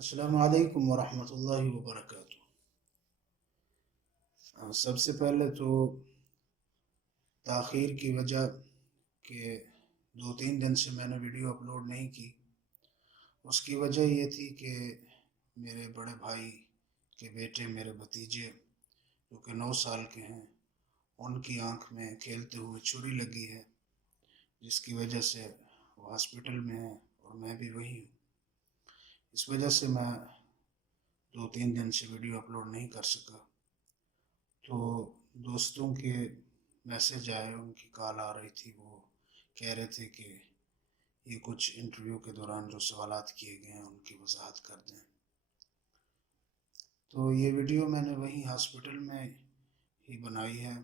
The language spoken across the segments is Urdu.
السلام علیکم ورحمۃ اللہ وبرکاتہ۔ سب سے پہلے تو تاخیر کی وجہ کہ 2-3 دن سے میں نے ویڈیو اپلوڈ نہیں کی، اس کی وجہ یہ تھی کہ میرے بڑے بھائی کے بیٹے، میرے بھتیجے جو کہ 9 سال کے ہیں، ان کی آنکھ میں کھیلتے ہوئے چھری لگی ہے، جس کی وجہ سے وہ ہاسپٹل میں ہیں اور میں بھی وہی ہوں۔ اس وجہ سے میں 2-3 دن سے ویڈیو اپلوڈ نہیں کر سکا۔ تو دوستوں کے میسج آئے، ان کی کال آ رہی تھی، وہ کہہ رہے تھے کہ یہ کچھ انٹرویو کے دوران جو سوالات کیے گئے ہیں ان کی وضاحت کر دیں۔ تو یہ ویڈیو میں نے وہیں ہاسپٹل میں ہی بنائی ہے۔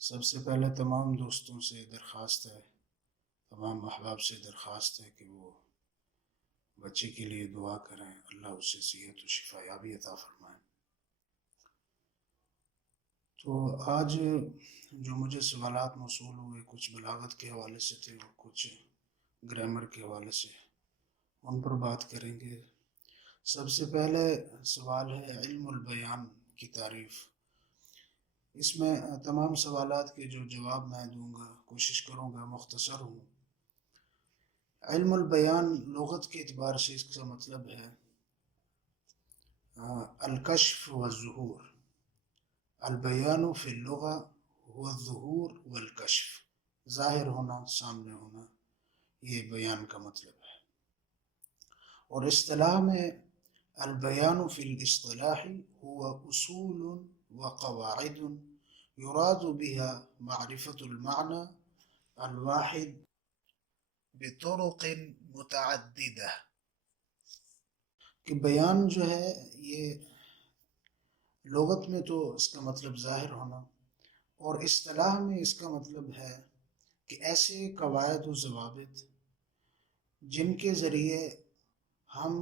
سب سے پہلے تمام دوستوں سے درخواست ہے، تمام احباب سے درخواست ہے کہ وہ بچے کے لیے دعا کریں، اللہ اسے صحت و شفا یابی عطا فرمائے۔ تو آج جو مجھے سوالات موصول ہوئے، کچھ بلاغت کے حوالے سے تھے اور کچھ گرامر کے حوالے سے، ان پر بات کریں گے۔ سب سے پہلے سوال ہے علم البیان کی تعریف۔ اس میں تمام سوالات کے جو جواب میں دوں گا کوشش کروں گا مختصر ہوں۔ علم البیان لغت کے اعتبار سے اس کا مطلب ہے الکشف والظہور۔ البیان فی اللغہ هو الظہور والکشف، ظاہر ہونا، سامنے ہونا، یہ بیان کا مطلب ہے۔ اور اصطلاح میں البیان فی الاصطلاح هو اصول وقواعد یراد بها معرفة المعنى الواحد بطرق متعددہ، کہ بیان جو ہے یہ لغت میں تو اس کا مطلب ظاہر ہونا، اور اصطلاح میں اس کا مطلب ہے کہ ایسے قواعد و ضوابط جن کے ذریعے ہم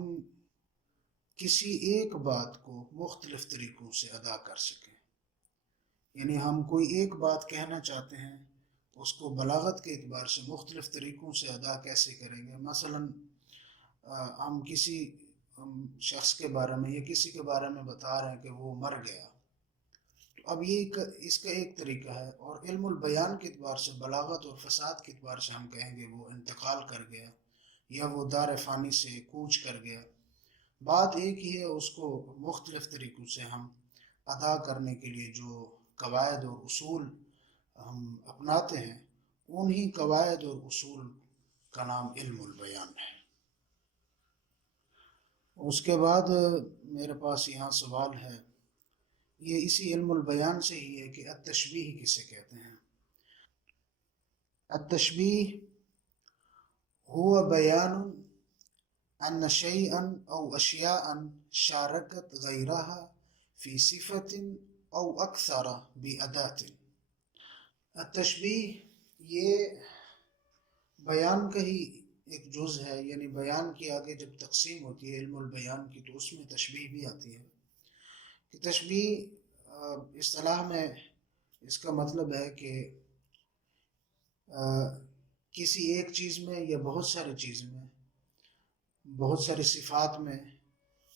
کسی ایک بات کو مختلف طریقوں سے ادا کر سکیں۔ یعنی ہم کوئی ایک بات کہنا چاہتے ہیں، اس کو بلاغت کے اعتبار سے مختلف طریقوں سے ادا کیسے کریں گے۔ مثلا ہم کسی شخص کے بارے میں یا کسی کے بارے میں بتا رہے ہیں کہ وہ مر گیا، تو اب یہ اس کا ایک طریقہ ہے۔ اور علم البیان کے اعتبار سے، بلاغت اور فصاحت کے اعتبار سے ہم کہیں گے وہ انتقال کر گیا یا وہ دار فانی سے کوچ کر گیا۔ بات ایک ہی ہے، اس کو مختلف طریقوں سے ہم ادا کرنے کے لیے جو قواعد اور اصول ہم اپناتے ہیں، انہی قواعد اور اصول کا نام علم البیان ہے۔ اس کے بعد میرے پاس یہاں سوال ہے، یہ اسی علم البیان سے ہی ہے کہ التشبیہ کسے کہتے ہیں۔ التشبیہ هو بیان ان شیئا او اشیاء شارکت غیرها فی صفت او اکثر بادات۔ التشبیہ یہ بیان کا ہی ایک جز ہے، یعنی بیان کی آگے جب تقسیم ہوتی ہے علم البیان کی تو اس میں تشبیہ بھی آتی ہے۔ کہ تشبیہ اصطلاح میں اس کا مطلب ہے کہ کسی ایک چیز میں یا بہت ساری چیز میں، بہت ساری صفات میں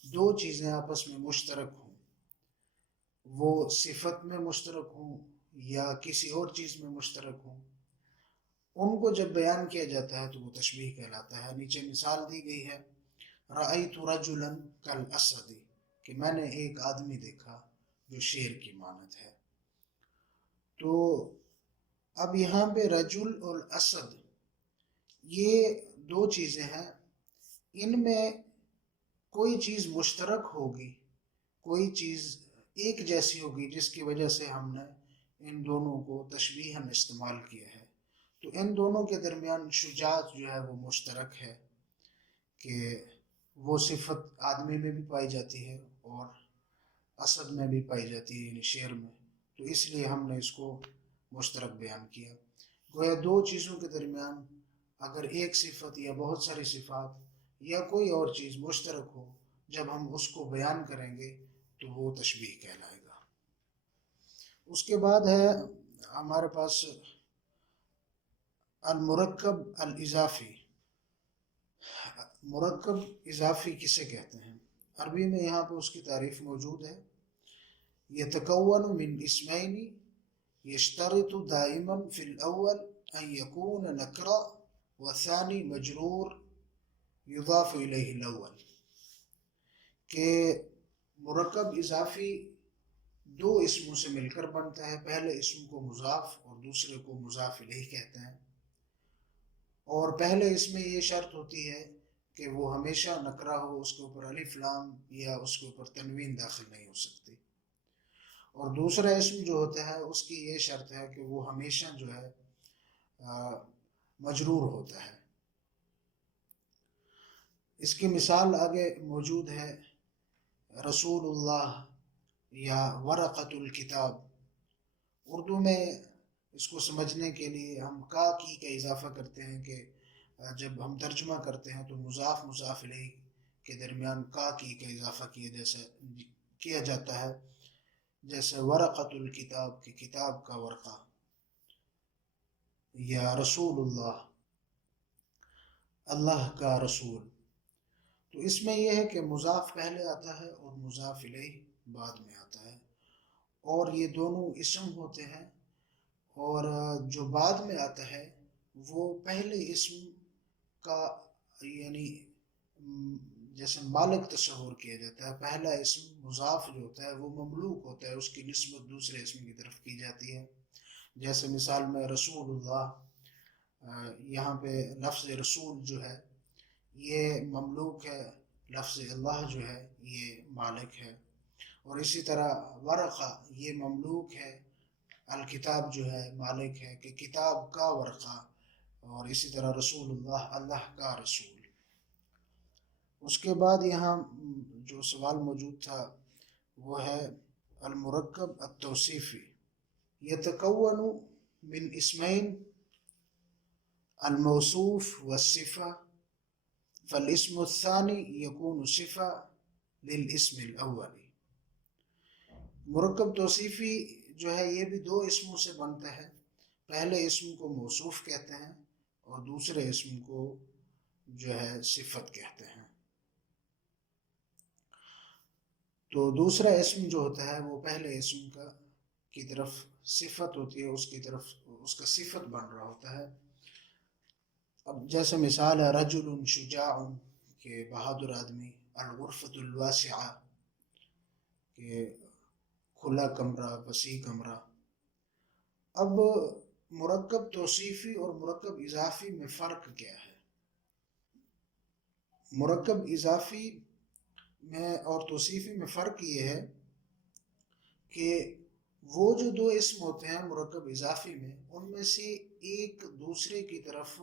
دو چیزیں آپس میں مشترک ہوں، وہ صفت میں مشترک ہوں یا کسی اور چیز میں مشترک ہوں، ان کو جب بیان کیا جاتا ہے تو وہ تشبیہ کہلاتا ہے۔ نیچے مثال دی گئی ہے، رأیت رجلا کالاسد، کہ میں نے ایک آدمی دیکھا جو شیر کی مانند ہے۔ تو اب یہاں پہ رجل اور اسد یہ دو چیزیں ہیں، ان میں کوئی چیز مشترک ہوگی، کوئی چیز ایک جیسی ہوگی جس کی وجہ سے ہم نے ان دونوں کو تشبیہاً استعمال کیا ہے۔ تو ان دونوں کے درمیان شجاعت جو ہے وہ مشترک ہے، کہ وہ صفت آدمی میں بھی پائی جاتی ہے اور اسد میں بھی پائی جاتی ہے، یعنی شیر میں، تو اس لیے ہم نے اس کو مشترک بیان کیا۔ گویا دو چیزوں کے درمیان اگر ایک صفت یا بہت ساری صفات یا کوئی اور چیز مشترک ہو، جب ہم اس کو بیان کریں گے تو وہ تشبیہ کہلائے گا۔ اس کے بعد ہے ہمارے پاس المرکب الاضافی۔ مرکب اضافی کسے کہتے ہیں؟ عربی میں یہاں پہ اس کی تعریف موجود ہے. یتکون من اسمین یشترط دائما فی الاول ان یکون نکرا وثانی مجرور یضاف الیہ الاول. کہ مرکب اضافی دو اسموں سے مل کر بنتا ہے. پہلے اسم کو مضاف اور دوسرے کو مضاف الیہ کہتے ہیں. اور پہلے اس میں یہ شرط ہوتی ہے کہ وہ ہمیشہ نکرہ ہو، اس کے اوپر الف لام یا اس کے اوپر تنوین داخل نہیں ہو سکتی. اور دوسرا اسم جو ہوتا ہے اس کی یہ شرط ہے کہ وہ ہمیشہ جو ہے مجرور ہوتا ہے. اس کی مثال آگے موجود ہے. رسول اللہ یا ورقۃ الکتاب. اردو میں اس کو سمجھنے کے لیے ہم کا کی کا اضافہ کرتے ہیں کہ جب ہم ترجمہ کرتے ہیں تو مضاف مضاف الیہ کے درمیان کا کی کا اضافہ کیا جاتا ہے. جیسے ورقۃ الکتاب کی کتاب کا ورقہ، یا رسول اللہ اللہ کا رسول. تو اس میں یہ ہے کہ مضاف پہلے آتا ہے اور مضاف الیہ بعد میں آتا ہے، اور یہ دونوں اسم ہوتے ہیں. اور جو بعد میں آتا ہے وہ پہلے اسم کا یعنی جیسے مالک تصور کیا جاتا ہے. پہلا اسم مضاف جو ہوتا ہے وہ مملوک ہوتا ہے، اس کی نسبت دوسرے اسم کی طرف کی جاتی ہے. جیسے مثال میں رسول اللہ، یہاں پہ لفظ رسول جو ہے یہ مملوک ہے، لفظ اللہ جو ہے یہ مالک ہے. اور اسی طرح ورقہ یہ مملوک ہے، الکتاب جو ہے مالک ہے کہ کتاب کا ورقہ. اور اسی طرح رسول اللہ اللہ کا رسول. اس کے بعد یہاں جو سوال موجود تھا وہ ہے المرکب التوصیفی. یتکون من اسمین الموصوف والصفہ فالاسم الثانی یکون صفہ للاسم الاول. مرکب توصیفی جو ہے یہ بھی دو اسموں سے بنتا ہے. پہلے اسم کو موصوف کہتے ہیں اور دوسرے اسم کو جو ہے صفت کہتے ہیں. تو دوسرا اسم جو ہوتا ہے وہ پہلے اسم کی طرف صفت ہوتی ہے، اس کی طرف اس کا صفت بن رہا ہوتا ہے. اب جیسے مثال ہے رجل شجاع کہ بہادر آدمی، الغرفۃ الواسعہ کہ کھلا کمرہ، وسیع کمرہ. اب مرکب توصیفی اور مرکب اضافی میں فرق کیا ہے؟ مرکب اضافی میں اور توصیفی میں فرق یہ ہے کہ وہ جو دو اسم ہوتے ہیں مرکب اضافی میں، ان میں سے ایک دوسرے کی طرف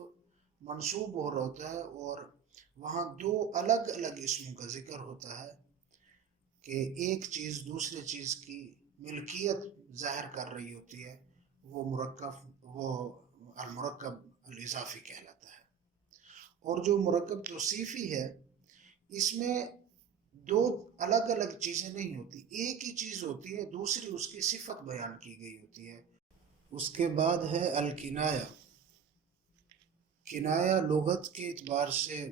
منسوب ہو رہا ہوتا ہے، اور وہاں دو الگ الگ اسموں کا ذکر ہوتا ہے کہ ایک چیز دوسرے چیز کی ملکیت ظاہر کر رہی ہوتی ہے. وہ المرکب الاضافی کہلاتا ہے. اور جو مرکب توصیفی ہے اس میں دو الگ الگ چیزیں نہیں ہوتی، ایک ہی چیز ہوتی ہے، دوسری اس کی صفت بیان کی گئی ہوتی ہے. اس کے بعد ہے الکنایہ. کنایہ لغت کے اعتبار سے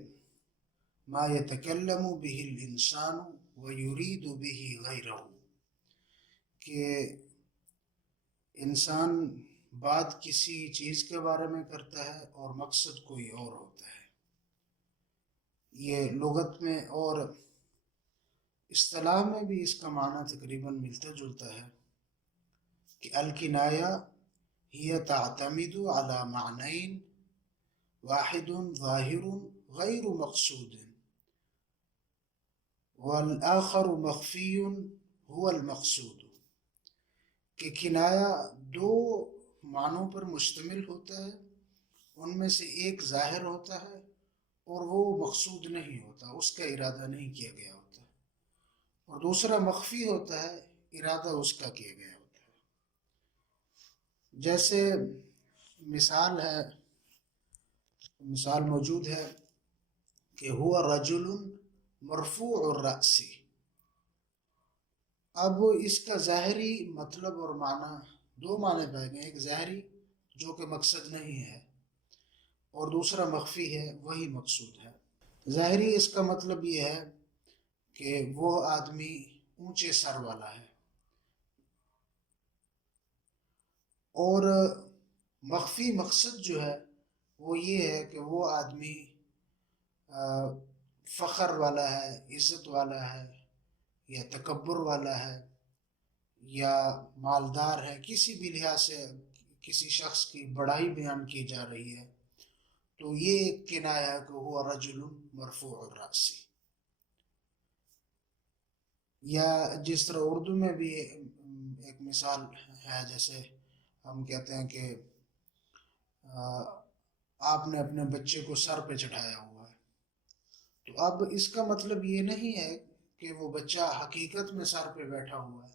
ما یتکلم به الانسان ویرید به غیرہ، کہ انسان بات کسی چیز کے بارے میں کرتا ہے اور مقصد کوئی اور ہوتا ہے. یہ لغت میں اور اصطلاح میں بھی اس کا معنی تقریباً ملتا جلتا ہے کہ الکنایہ ہی تعتمد علی معنین واحد ظاہر غیر مقصود والآخر مخفی هو المقصود. کہ کنایہ دو معنوں پر مشتمل ہوتا ہے، ان میں سے ایک ظاہر ہوتا ہے اور وہ مقصود نہیں ہوتا، اس کا ارادہ نہیں کیا گیا ہوتا، اور دوسرا مخفی ہوتا ہے، ارادہ اس کا کیا گیا ہوتا ہے. جیسے مثال موجود ہے کہ ہوا رجل مرفوع الرأس. اب اس کا ظاہری مطلب اور معنی دو معنی پائے گئے، ایک ظاہری جو کہ مقصد نہیں ہے، اور دوسرا مخفی ہے، وہی مقصود ہے. ظاہری اس کا مطلب یہ ہے کہ وہ آدمی اونچے سر والا ہے، اور مخفی مقصد جو ہے وہ یہ ہے کہ وہ آدمی فخر والا ہے، عزت والا ہے، یا تکبر والا ہے، یا مالدار ہے، کسی بھی لحاظ سے کسی شخص کی بڑائی بیان کی جا رہی ہے، تو یہ ایک کنایہ ہے کہ وہ رجل مرفوع الرأس. یا جس طرح اردو میں بھی ایک مثال ہے، جیسے ہم کہتے ہیں کہ آپ نے اپنے بچے کو سر پہ چڑھایا ہوا ہے، تو اب اس کا مطلب یہ نہیں ہے کہ وہ بچہ حقیقت میں سر پہ بیٹھا ہوا ہے،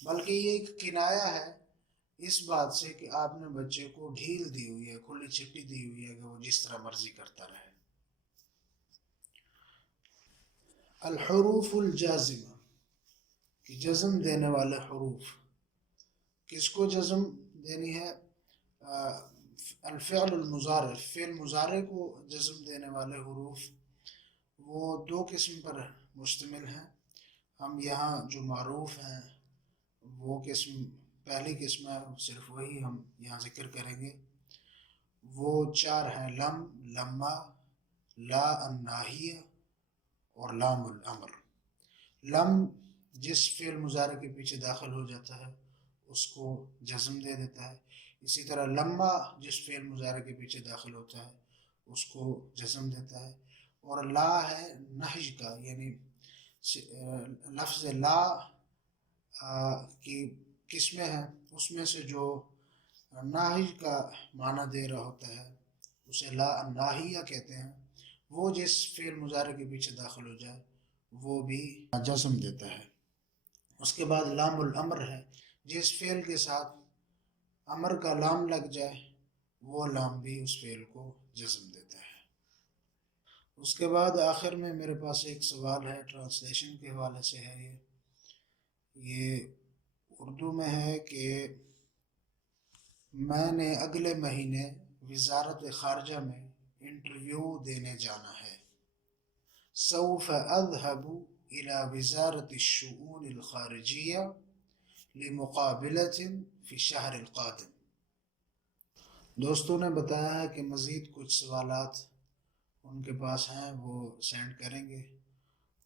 بلکہ یہ ایک کنایہ ہے اس بات سے کہ آپ نے بچے کو ڈھیل دی ہوئی ہے، کھلی چھٹی دی ہوئی ہے کہ وہ جس طرح مرضی کرتا رہے. الحروف الجازمہ، کہ جزم دینے والے حروف. کس کو جزم دینی ہے؟ الفعل المضارع، فعل مضارع کو جزم دینے والے حروف وہ دو قسم پر مشتمل ہیں. ہم یہاں جو معروف ہیں وہ قسم، پہلی قسم ہے صرف وہی ہم یہاں ذکر کریں گے. وہ چار ہیں: لم، لما، لا الناہیہ اور لام الامر. لم جس فعل مضارع کے پیچھے داخل ہو جاتا ہے اس کو جزم دے دیتا ہے. اسی طرح لما جس فعل مضارع کے پیچھے داخل ہوتا ہے اس کو جزم دیتا ہے. اور لا ہے نہج کا، یعنی لفظ لا کی قسمیں ہیں، اس میں سے جو ناہج کا معنی دے رہا ہوتا ہے اسے لا الناہیہ کہتے ہیں. وہ جس فعل مضارع کے پیچھے داخل ہو جائے وہ بھی جزم دیتا ہے. اس کے بعد لام الامر ہے، جس فعل کے ساتھ امر کا لام لگ جائے وہ لام بھی اس فعل کو جزم دیتا ہے. اس کے بعد آخر میں میرے پاس ایک سوال ہے، ٹرانسلیشن کے حوالے سے ہے. یہ اردو میں ہے کہ میں نے اگلے مہینے وزارت خارجہ میں انٹرویو دینے جانا ہے. سوف اذهب الى وزارة الشؤون الخارجية لمقابلة في الشهر القادم. دوستوں نے بتایا ہے کہ مزید کچھ سوالات ان کے پاس ہیں، وہ سینڈ کریں گے،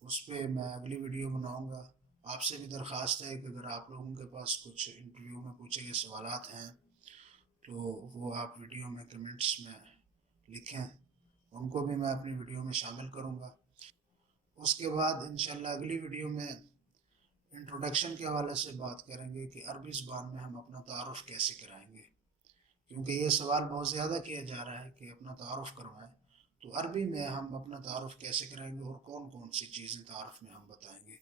اس پہ میں اگلی ویڈیو بناؤں گا. آپ سے بھی درخواست ہے کہ اگر آپ لوگوں کے پاس کچھ انٹرویو میں پوچھے گئے سوالات ہیں تو وہ آپ ویڈیو میں کمنٹس میں لکھیں، ان کو بھی میں اپنی ویڈیو میں شامل کروں گا. اس کے بعد انشاءاللہ اگلی ویڈیو میں انٹروڈکشن کے حوالے سے بات کریں گے کہ عربی زبان میں ہم اپنا تعارف کیسے کرائیں گے، کیونکہ یہ سوال بہت زیادہ کیا جا رہا ہے کہ اپنا تعارف کروائیں. تو عربی میں ہم اپنا تعارف کیسے کرائیں گے اور کون کون سی چیزیں تعارف میں ہم بتائیں گے.